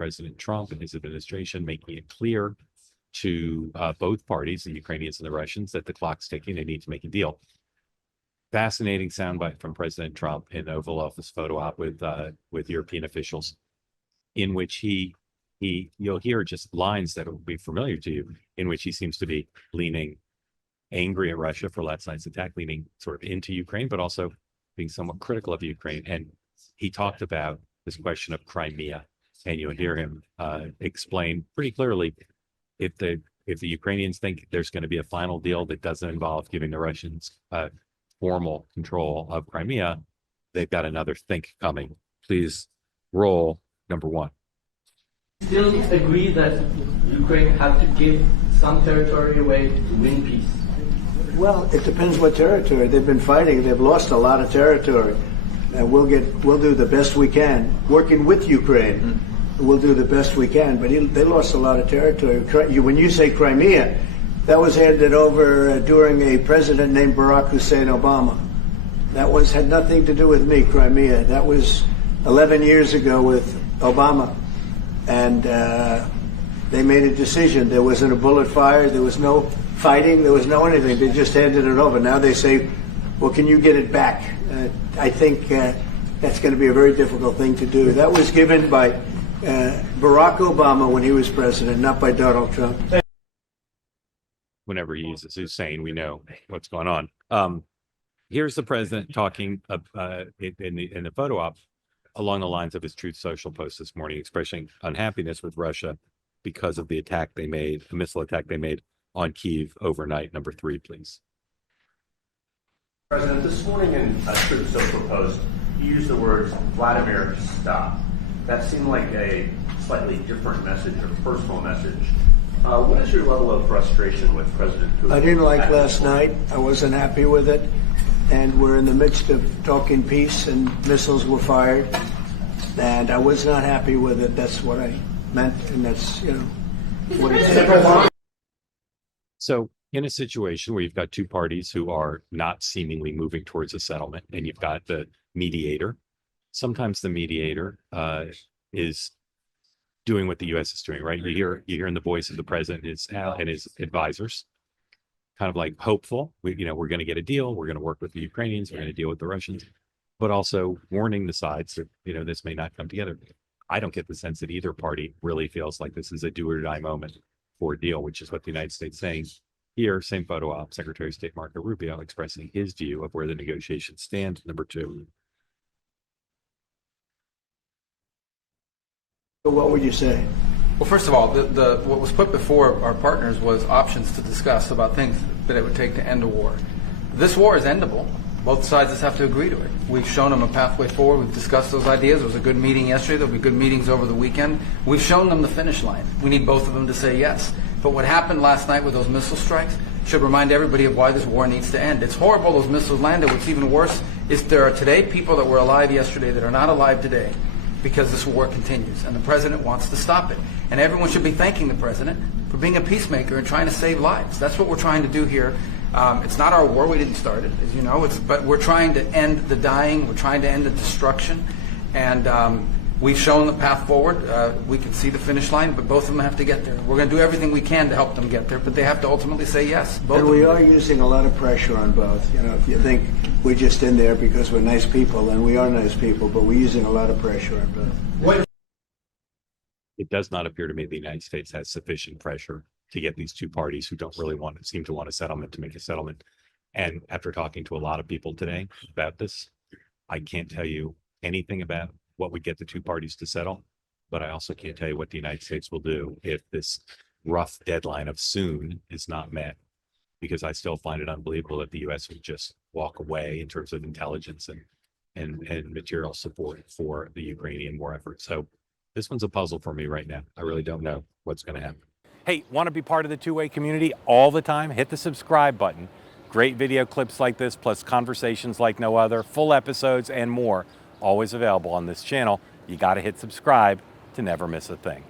President Trump and his administration, making it clear to both parties, the Ukrainians and the Russians, that the clock's ticking. They need to make a deal. Fascinating soundbite from President Trump in the Oval Office photo op with European officials, in which you'll hear just lines that will be familiar to you, in which he seems to be leaning angry at Russia for last night's attack, leaning sort of into Ukraine, but also being somewhat critical of Ukraine. And he talked about this question of Crimea, and you'll hear him explain pretty clearly, if the Ukrainians think there's going to be a final deal that doesn't involve giving the Russians formal control of Crimea, they've got another think coming. Please roll number one. Still agree that Ukraine had to give some territory away to win peace? Well, it depends what territory. They've been fighting. They've lost a lot of territory. And we'll do the best we can. Working with Ukraine, we'll do the best we can. But they lost a lot of territory. When you say Crimea, that was handed over during a president named Barack Hussein Obama. That had nothing to do with me, Crimea. That was 11 years ago with Obama. And they made a decision. There wasn't a bullet fired. There was no fighting. There was no anything. They just handed it over. Now they say, well, can you get it back? I think that's going to be a very difficult thing to do. That was given by Barack Obama when he was president, not by Donald Trump. Whenever he uses Hussein, we know what's going on. Here's the president talking in the photo op along the lines of his Truth Social post this morning, expressing unhappiness with Russia because of the attack they made, the missile attack they made on Kyiv overnight. Number 3, please. President, this morning in a Truth Social post, you used the words Vladimir, stop. That seemed like a slightly different message, or personal message. What is your level of frustration with President Putin? I didn't like last night. I wasn't happy with it. And we're in the midst of talking peace, and missiles were fired. And I was not happy with it. That's what I meant, and that's, what it is. So in a situation where you've got two parties who are not seemingly moving towards a settlement, and you've got the mediator, sometimes the mediator is doing what the U.S. is doing, right? You hear in the voice of the president and his advisors, kind of like hopeful. We're going to get a deal. We're going to work with the Ukrainians. We're going to deal with the Russians, but also warning the sides that this may not come together. I don't get the sense that either party really feels like this is a do or die moment for a deal, which is what the United States is saying. Here, same photo op, Secretary of State Marco Rubio expressing his view of where the negotiations stand. Number 2. So what would you say? Well, first of all, what was put before our partners was options to discuss about things that it would take to end a war. This war is endable. Both sides just have to agree to it. We've shown them a pathway forward. We've discussed those ideas. It was a good meeting yesterday. There'll be good meetings over the weekend. We've shown them the finish line. We need both of them to say yes. But what happened last night with those missile strikes should remind everybody of why this war needs to end. It's horrible those missiles landed. What's even worse is there are today people that were alive yesterday that are not alive today because this war continues, and the president wants to stop it. And everyone should be thanking the president for being a peacemaker and trying to save lives. That's what we're trying to do here. It's not our war. We didn't start it, as you know. But we're trying to end the dying. We're trying to end the destruction. And we've shown the path forward. We can see the finish line, but both of them have to get there. We're going to do everything we can to help them get there, but they have to ultimately say yes. And we are using a lot of pressure on both. If you think we're just in there because we're nice people, and we are nice people, but we're using a lot of pressure on both. It does not appear to me the United States has sufficient pressure to get these two parties who don't really seem to want a settlement to make a settlement. And after talking to a lot of people today about this, I can't tell you anything about what would get the two parties to settle, but I also can't tell you what the United States will do if this rough deadline of soon is not met, because I still find it unbelievable that the U.S. would just walk away in terms of intelligence and material support for the Ukrainian war effort. So this one's a puzzle for me right now. I really don't know what's going to happen. Hey, want to be part of the Two-Way community all the time? Hit the subscribe button. Great video clips like this, plus conversations like no other, full episodes and more, always available on this channel. You got to hit subscribe to never miss a thing.